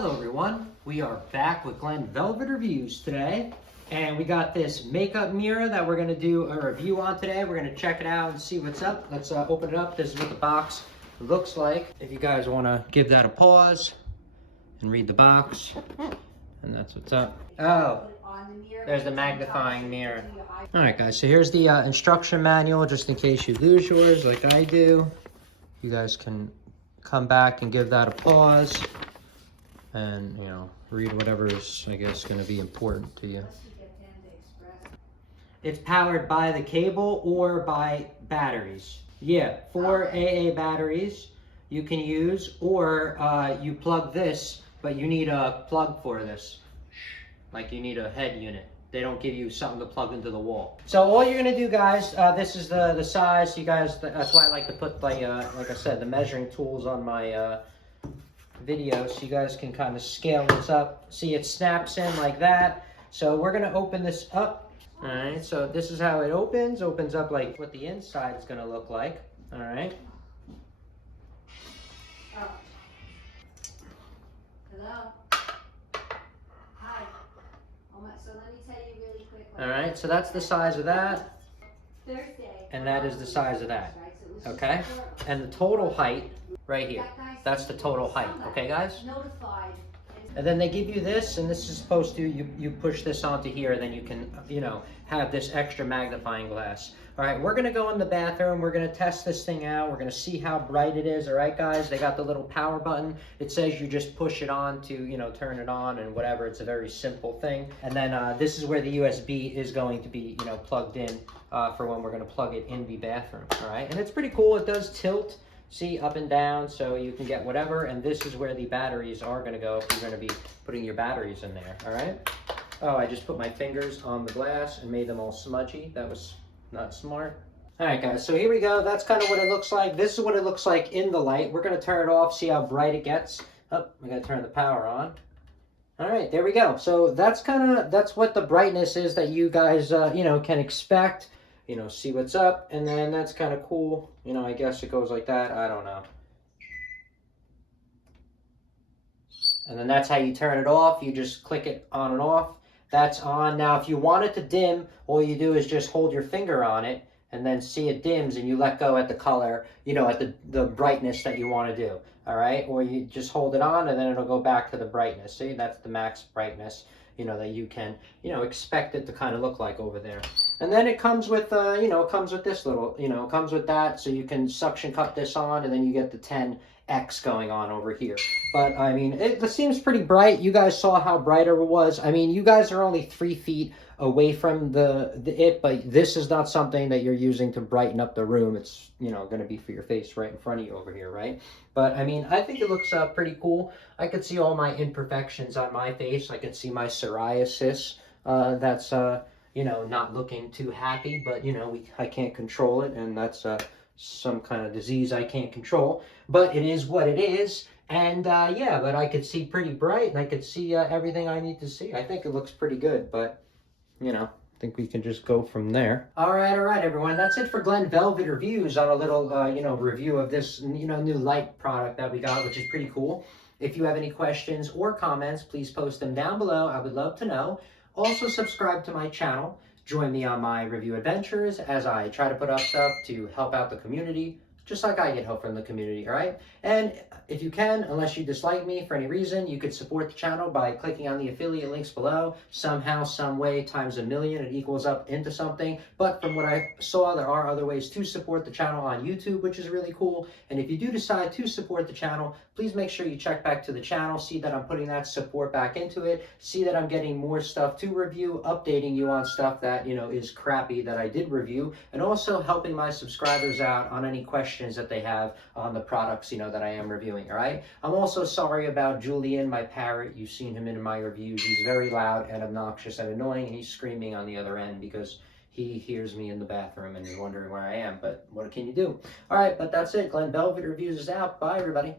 Hello everyone, we are back with Glenn Velvet Reviews today, and we got this makeup mirror that we're going to do a review on today. We're going to check it out and see what's up. Let's open it up. This is what the box looks like. If you guys want to give that a pause and read the box, and that's what's up. Oh, there's the magnifying mirror. Alright guys, so here's the instruction manual, just in case you lose yours like I do. You guys can come back and give that a pause and, you know, read whatever is, I guess, going to be important to you. It's powered by the cable or by batteries. Yeah, 4 AA batteries you can use, or you plug this, but you need a plug for this. Like you need a head unit. They don't give you something to plug into the wall. So all you're gonna do, guys, this is the size. You guys, that's why I like to put like I said, the measuring tools on my video, so you guys can kind of scale this up. See, it snaps in like that. So we're gonna open this up. All right. So this is how it opens. Opens up like what the inside is gonna look like. All right. Hello. Hi. So let me tell you really quick. All right. So that's the size of that. Thursday. And that is the size of that. Okay. And the total height right here. That's the total height. Okay, guys? Notified. And then they give you this, and this is supposed to, you push this onto here, and then you can, you know, have this extra magnifying glass. All right, we're gonna go in the bathroom. We're gonna test this thing out. We're gonna see how bright it is. All right, guys? They got the little power button. It says you just push it on to, you know, turn it on and whatever. It's a very simple thing. And then this is where the USB is going to be, you know, plugged in for when we're gonna plug it in the bathroom. All right, and it's pretty cool. It does tilt. See, up and down, so you can get whatever, and this is where the batteries are going to go if you're going to be putting your batteries in there, all right? Oh, I just put my fingers on the glass and made them all smudgy. That was not smart. All right, guys, so here we go. That's kind of what it looks like. This is what it looks like in the light. We're going to turn it off, see how bright it gets. Oh, we got to turn the power on. All right, there we go. So that's what the brightness is that you guys, you know, can expect. You know, see what's up, and then that's kind of cool. You know, I guess it goes like that. I don't know. And then that's how you turn it off. You just click it on and off. That's on. Now, if you want it to dim, all you do is just hold your finger on it, and then see it dims, and you let go at the color, you know, at the brightness that you want to do. All right? Or you just hold it on, and then it'll go back to the brightness. See, that's the max brightness, you know, that you can, you know, expect it to kind of look like over there. And then it comes with, you know, it comes with this little, you know, it comes with that, so you can suction cup this on, and then you get the 10X going on over here. But, I mean, it seems pretty bright. You guys saw how brighter it was. I mean, you guys are only 3 feet away from it, but this is not something that you're using to brighten up the room. It's, you know, going to be for your face right in front of you over here, right? But, I mean, I think it looks pretty cool. I could see all my imperfections on my face. I could see my psoriasis. That's, you know, not looking too happy, but, you know, I can't control it, and that's some kind of disease I can't control. But it is what it is. And yeah, but I could see pretty bright, and I could see everything I need to see. I think it looks pretty good, but, you know, I think we can just go from there. All right, everyone. That's it for Glenn Velvet Reviews on a little, you know, review of this, you know, new light product that we got, which is pretty cool. If you have any questions or comments, please post them down below. I would love to know. Also, subscribe to my channel. Join me on my review adventures as I try to put up stuff to help out the community, just like I get help from the community, all right? And if you can, unless you dislike me for any reason, you could support the channel by clicking on the affiliate links below. Somehow, some way, times a million, it equals up into something. But from what I saw, there are other ways to support the channel on YouTube, which is really cool. And if you do decide to support the channel, please make sure you check back to the channel, see that I'm putting that support back into it, see that I'm getting more stuff to review, updating you on stuff that, you know, is crappy that I did review, and also helping my subscribers out on any questions that they have on the products, you know, that I am reviewing, all right? I'm also sorry about Julian, my parrot. You've seen him in my reviews. He's very loud and obnoxious and annoying, and he's screaming on the other end because he hears me in the bathroom and is wondering where I am, but what can you do? All right, but that's it. Glenn Velvet Reviews is out. Bye, everybody.